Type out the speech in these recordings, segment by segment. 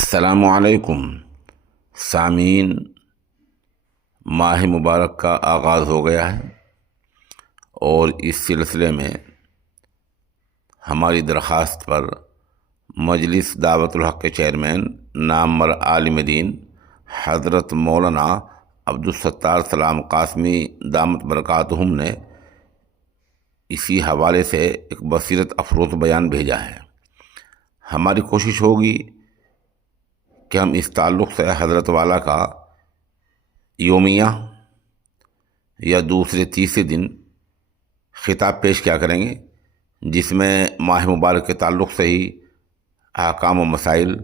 السلام علیکم سامعین، ماہ مبارک کا آغاز ہو گیا ہے اور اس سلسلے میں ہماری درخواست پر مجلس دعوت الحق کے چیئرمین نامور عالم دین حضرت مولانا عبدالستار سلام قاسمی دامت برکاتہم نے اسی حوالے سے ایک بصیرت افروز بیان بھیجا ہے۔ ہماری کوشش ہوگی کہ ہم اس تعلق سے حضرت والا کا یومیہ یا دوسرے تیسرے دن خطاب پیش کیا کریں گے، جس میں ماہ مبارک کے تعلق سے ہی احکام و مسائل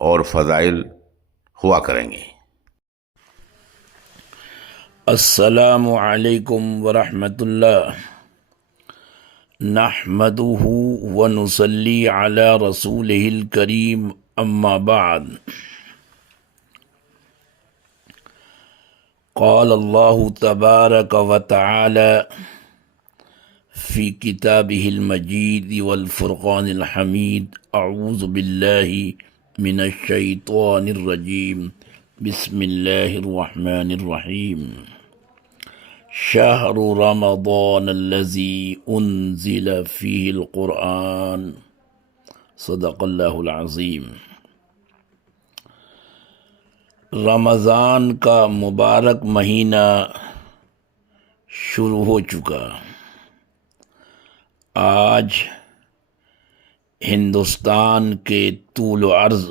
اور فضائل ہوا کریں گے۔ السلام علیکم ورحمۃ اللہ، نحمدہ ونصلی علی رسولہ الکریم، اما بعد۔ قال اللہ تبارک وتعالی فی کتابہ المجید والفرقان الحمید، اعوذ باللہ من الشیطان الرجیم، بسم اللہ الرحمن الرحیم۔ شہر رمضان الذی انزل فیہ القرآن، صدق اللہ العظیم۔ رمضان کا مبارک مہینہ شروع ہو چکا۔ آج ہندوستان کے طول و عرض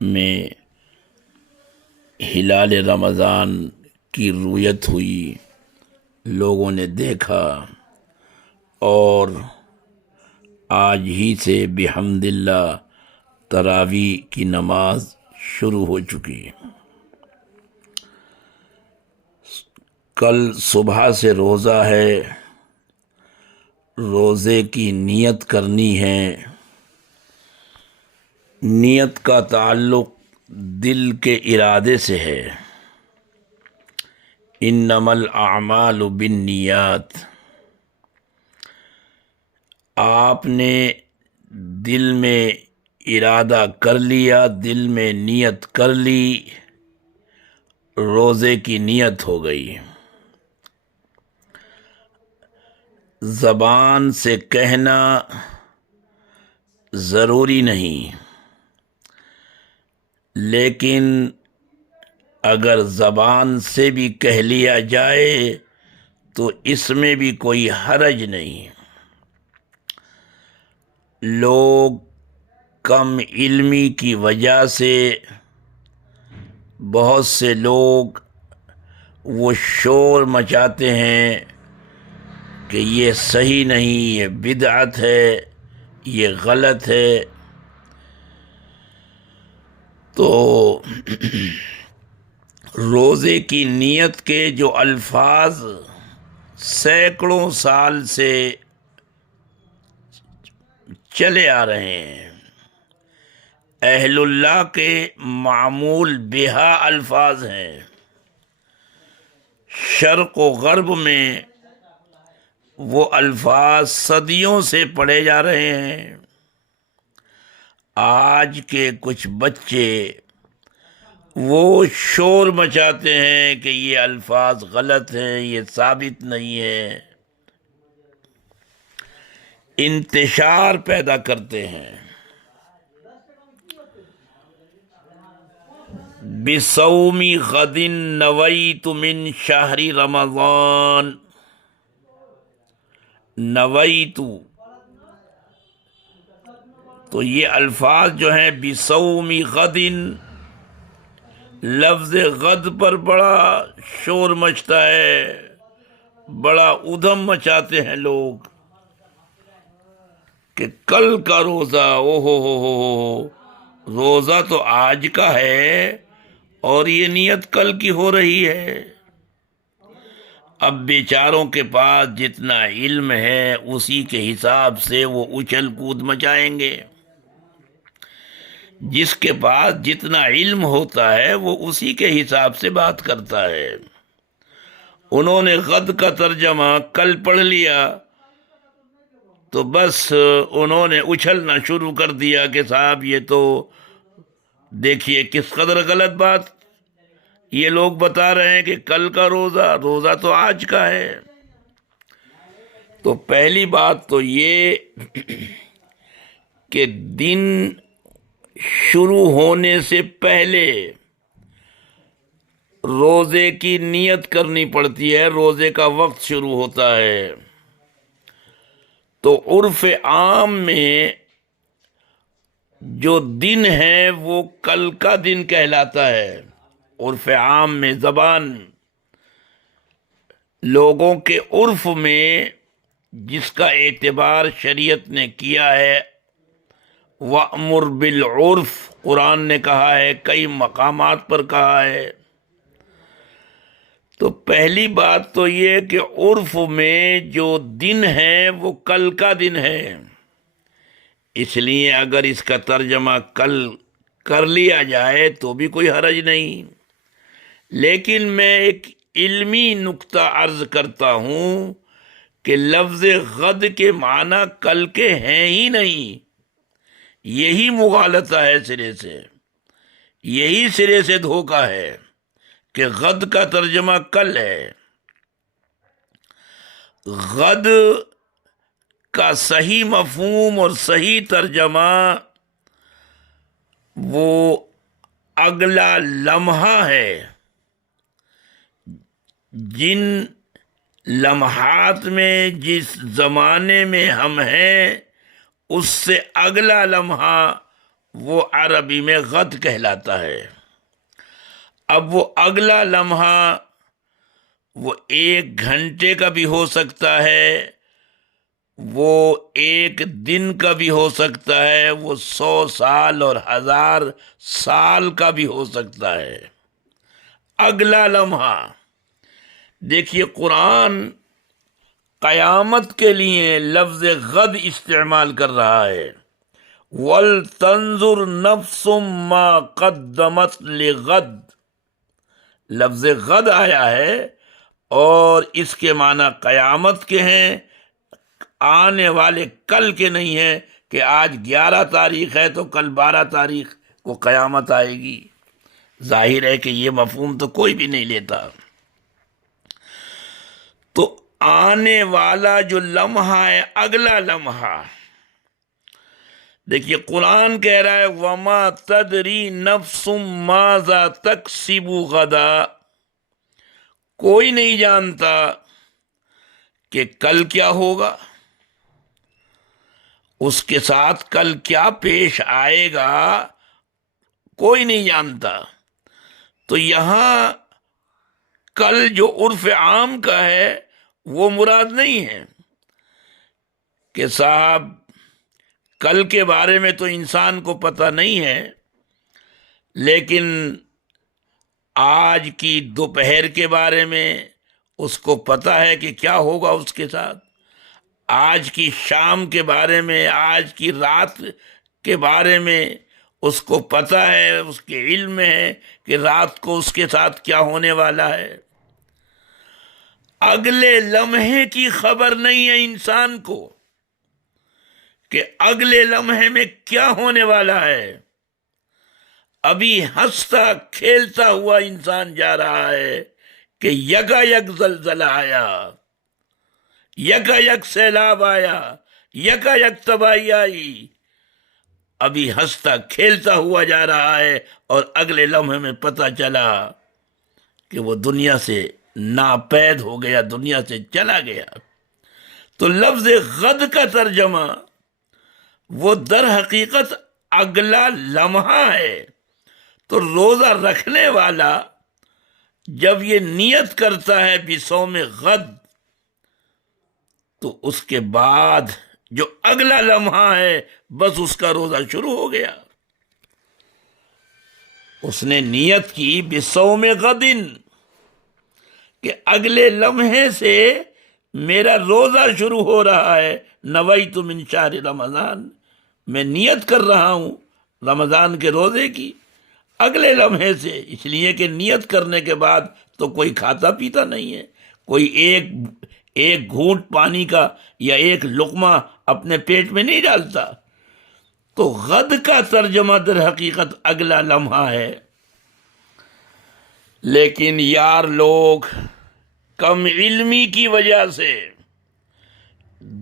میں ہلال رمضان کی رؤیت ہوئی، لوگوں نے دیکھا، اور آج ہی سے بحمد اللہ تراویح کی نماز شروع ہو چکی۔ کل صبح سے روزہ ہے، روزے کی نیت کرنی ہے۔ نیت کا تعلق دل کے ارادے سے ہے۔ انما الاعمال بالنیات۔ آپ نے دل میں ارادہ کر لیا، دل میں نیت کر لی، روزے کی نیت ہو گئی۔ زبان سے کہنا ضروری نہیں، لیکن اگر زبان سے بھی کہہ لیا جائے تو اس میں بھی کوئی حرج نہیں۔ لوگ کم علمی کی وجہ سے، بہت سے لوگ وہ شور مچاتے ہیں کہ یہ صحیح نہیں، یہ بدعت ہے، یہ غلط ہے۔ تو روزے کی نیت کے جو الفاظ سینکڑوں سال سے چلے آ رہے ہیں، اہل اللہ کے معمول بہا الفاظ ہیں، شرق و غرب میں وہ الفاظ صدیوں سے پڑھے جا رہے ہیں۔ آج کے کچھ بچے وہ شور مچاتے ہیں کہ یہ الفاظ غلط ہیں، یہ ثابت نہیں ہے، انتشار پیدا کرتے ہیں۔ بِصَوْمِ غَدٍ نَوَيْتُ مِن شَهْرِ رَمَضَانَ۔ نویتو، تو یہ الفاظ جو ہیں بِصَوْمِ غَدٍ، لفظ غد پر بڑا شور مچتا ہے، بڑا ادھم مچاتے ہیں لوگ کہ کل کا روزہ، او ہو، روزہ تو آج کا ہے اور یہ نیت کل کی ہو رہی ہے۔ اب بیچاروں کے پاس جتنا علم ہے اسی کے حساب سے وہ اچھل کود مچائیں گے۔ جس کے پاس جتنا علم ہوتا ہے وہ اسی کے حساب سے بات کرتا ہے۔ انہوں نے غد کا ترجمہ کل پڑھ لیا تو بس انہوں نے اچھلنا شروع کر دیا کہ صاحب یہ تو دیکھیے کس قدر غلط بات یہ لوگ بتا رہے ہیں کہ کل کا روزہ تو آج کا ہے۔ تو پہلی بات تو یہ کہ دن شروع ہونے سے پہلے روزے کی نیت کرنی پڑتی ہے، روزے کا وقت شروع ہوتا ہے۔ تو عرف عام میں جو دن ہے وہ کل کا دن کہلاتا ہے۔ عرف عام میں زبان لوگوں کے عرف میں جس کا اعتبار شریعت نے کیا ہے، وَأْمُرْ بِالْعُرْف قرآن نے کہا ہے، کئی مقامات پر کہا ہے۔ تو پہلی بات تو یہ کہ عرف میں جو دن ہے وہ کل کا دن ہے، اس لیے اگر اس کا ترجمہ کل کر لیا جائے تو بھی کوئی حرج نہیں۔ لیکن میں ایک علمی نکتہ عرض کرتا ہوں کہ لفظ غد کے معنی کل کے ہیں ہی نہیں، یہی مغالطہ ہے، سرے سے دھوکہ ہے کہ غد کا ترجمہ کل ہے۔ غد کا صحیح مفہوم اور صحیح ترجمہ وہ اگلا لمحہ ہے۔ جن لمحات میں جس زمانے میں ہم ہیں اس سے اگلا لمحہ وہ عربی میں غد کہلاتا ہے۔ اب وہ اگلا لمحہ وہ 1 گھنٹے کا بھی ہو سکتا ہے، وہ 1 دن کا بھی ہو سکتا ہے، وہ 100 سال اور 1000 سال کا بھی ہو سکتا ہے۔ اگلا لمحہ دیکھیے، قرآن قیامت کے لیے لفظ غد استعمال کر رہا ہے۔ وَلْتَنظُرْ نَفْسٌ مَّا قَدَّمَتْ لِغَدٍ، لفظ غد آیا ہے اور اس کے معنی قیامت کے ہیں، آنے والے کل کے نہیں ہیں کہ آج 11 تاریخ ہے تو کل 12 تاریخ کو قیامت آئے گی۔ ظاہر ہے کہ یہ مفہوم تو کوئی بھی نہیں لیتا۔ تو آنے والا جو لمحہ ہے، اگلا لمحہ، دیکھیے قرآن کہہ رہا ہے وَمَا تَدْرِي نَفْسٌ مَاذَا تَكْسِبُ غَدًا، کوئی نہیں جانتا کہ کل کیا ہوگا، اس کے ساتھ کل کیا پیش آئے گا، کوئی نہیں جانتا۔ تو یہاں کل جو عرف عام کا ہے وہ مراد نہیں ہے کہ صاحب کل کے بارے میں تو انسان کو پتہ نہیں ہے، لیکن آج کی دوپہر کے بارے میں اس کو پتہ ہے کہ کیا ہوگا اس کے ساتھ، آج کی شام کے بارے میں، آج کی رات کے بارے میں اس کو پتہ ہے، اس کے علم میں ہے کہ رات کو اس کے ساتھ کیا ہونے والا ہے۔ اگلے لمحے کی خبر نہیں ہے انسان کو کہ اگلے لمحے میں کیا ہونے والا ہے۔ ابھی ہنستا کھیلتا ہوا انسان جا رہا ہے کہ یکایک زلزلہ آیا، یکایک سیلاب آیا، یکایک تباہی آئی، ابھی ہنستا کھیلتا ہوا جا رہا ہے اور اگلے لمحے میں پتہ چلا کہ وہ دنیا سے ناپید ہو گیا، دنیا سے چلا گیا۔ تو لفظ غد کا ترجمہ وہ در حقیقت اگلا لمحہ ہے۔ تو روزہ رکھنے والا جب یہ نیت کرتا ہے بصوم غد، تو اس کے بعد جو اگلا لمحہ ہے بس اس کا روزہ شروع ہو گیا۔ اس نے نیت کی بصوم غد کہ اگلے لمحے سے میرا روزہ شروع ہو رہا ہے، نویت من شہر رمضان، میں نیت کر رہا ہوں رمضان کے روزے کی اگلے لمحے سے، اس لیے کہ نیت کرنے کے بعد تو کوئی کھاتا پیتا نہیں ہے، کوئی ایک گھونٹ پانی کا یا ایک لقمہ اپنے پیٹ میں نہیں ڈالتا۔ تو غد کا ترجمہ در حقیقت اگلا لمحہ ہے، لیکن یار لوگ کم علمی کی وجہ سے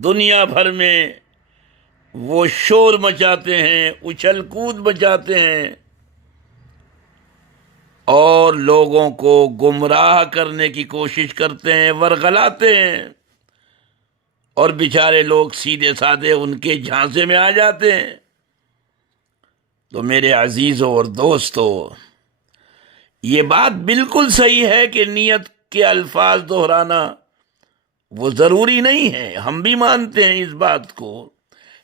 دنیا بھر میں وہ شور مچاتے ہیں، اچھل کود مچاتے ہیں اور لوگوں کو گمراہ کرنے کی کوشش کرتے ہیں، ورغلاتے ہیں، اور بیچارے لوگ سیدھے سادھے ان کے جھانسے میں آ جاتے ہیں۔ تو میرے عزیزوں اور دوستو، یہ بات بالکل صحیح ہے کہ نیت کے الفاظ دہرانا وہ ضروری نہیں ہے، ہم بھی مانتے ہیں اس بات کو،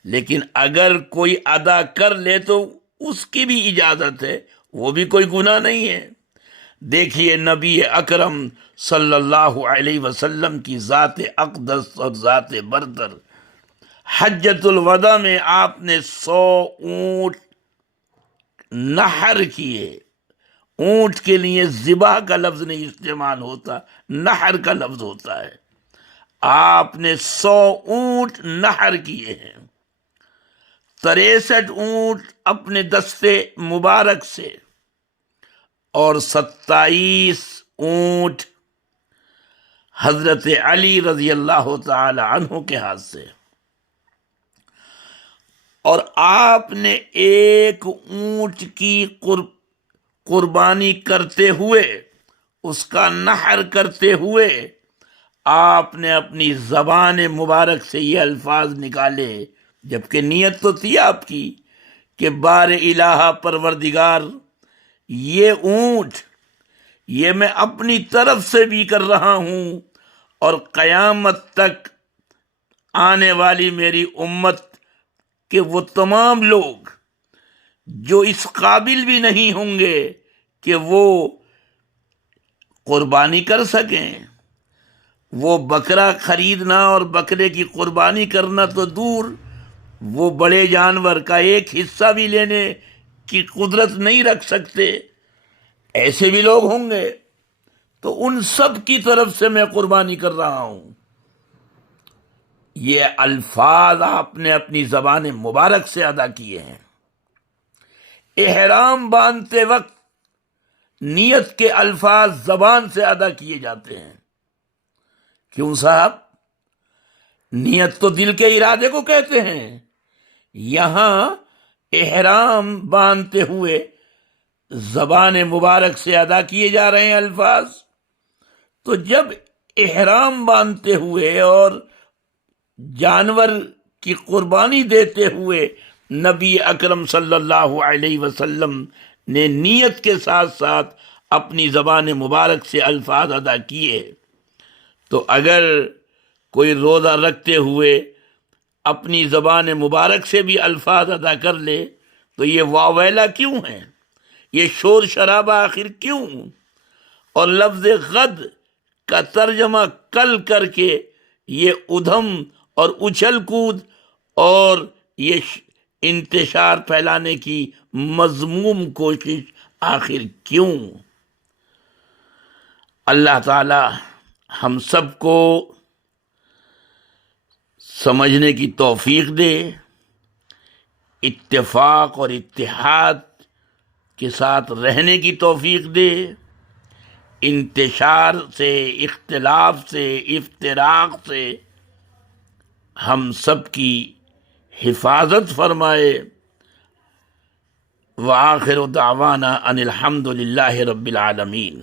لیکن اگر کوئی ادا کر لے تو اس کی بھی اجازت ہے، وہ بھی کوئی گناہ نہیں ہے۔ دیکھیے نبی اکرم صلی اللہ علیہ وسلم کی ذات اقدس اور ذات برتر، حجۃ الوداع میں آپ نے 100 اونٹ نحر کیے۔ اونٹ کے لیے ذبح کا لفظ نہیں استعمال ہوتا، نحر کا لفظ ہوتا ہے۔ آپ نے 100 اونٹ نحر کیے ہیں، 63 اونٹ اپنے دستے مبارک سے اور 27 اونٹ حضرت علی رضی اللہ تعالی عنہ کے ہاتھ سے، اور آپ نے ایک اونٹ کی قربانی کرتے ہوئے، اس کا نحر کرتے ہوئے آپ نے اپنی زبان مبارک سے یہ الفاظ نکالے، جبکہ نیت تو تھی آپ کی کہ بار الہ پروردگار، یہ اونٹ یہ میں اپنی طرف سے بھی کر رہا ہوں، اور قیامت تک آنے والی میری امت کہ وہ تمام لوگ جو اس قابل بھی نہیں ہوں گے کہ وہ قربانی کر سکیں، وہ بکرا خریدنا اور بکرے کی قربانی کرنا تو دور، وہ بڑے جانور کا ایک حصہ بھی لینے کی قدرت نہیں رکھ سکتے، ایسے بھی لوگ ہوں گے، تو ان سب کی طرف سے میں قربانی کر رہا ہوں۔ یہ الفاظ آپ نے اپنی زبان مبارک سے ادا کیے ہیں۔ احرام باندھتے وقت نیت کے الفاظ زبان سے ادا کیے جاتے ہیں۔ کیوں صاحب؟ نیت تو دل کے ارادے کو کہتے ہیں، یہاں احرام باندھتے ہوئے زبان مبارک سے ادا کیے جا رہے ہیں الفاظ۔ تو جب احرام باندھتے ہوئے اور جانور کی قربانی دیتے ہوئے نبی اکرم صلی اللہ علیہ وسلم نے نیت کے ساتھ ساتھ اپنی زبان مبارک سے الفاظ ادا کیے، تو اگر کوئی روزہ رکھتے ہوئے اپنی زبان مبارک سے بھی الفاظ ادا کر لے تو یہ واویلا کیوں ہے؟ یہ شور شرابہ آخر کیوں؟ اور لفظ غد کا ترجمہ کل کر کے یہ ادھم اور اچھل کود اور یہ انتشار پھیلانے کی مذموم کوشش آخر کیوں؟ اللہ تعالی ہم سب کو سمجھنے کی توفیق دے، اتفاق اور اتحاد کے ساتھ رہنے کی توفیق دے، انتشار سے، اختلاف سے، افتراق سے ہم سب کی حفاظت فرمائے۔ وآخر دعوانا ان الحمد للہ رب العالمین۔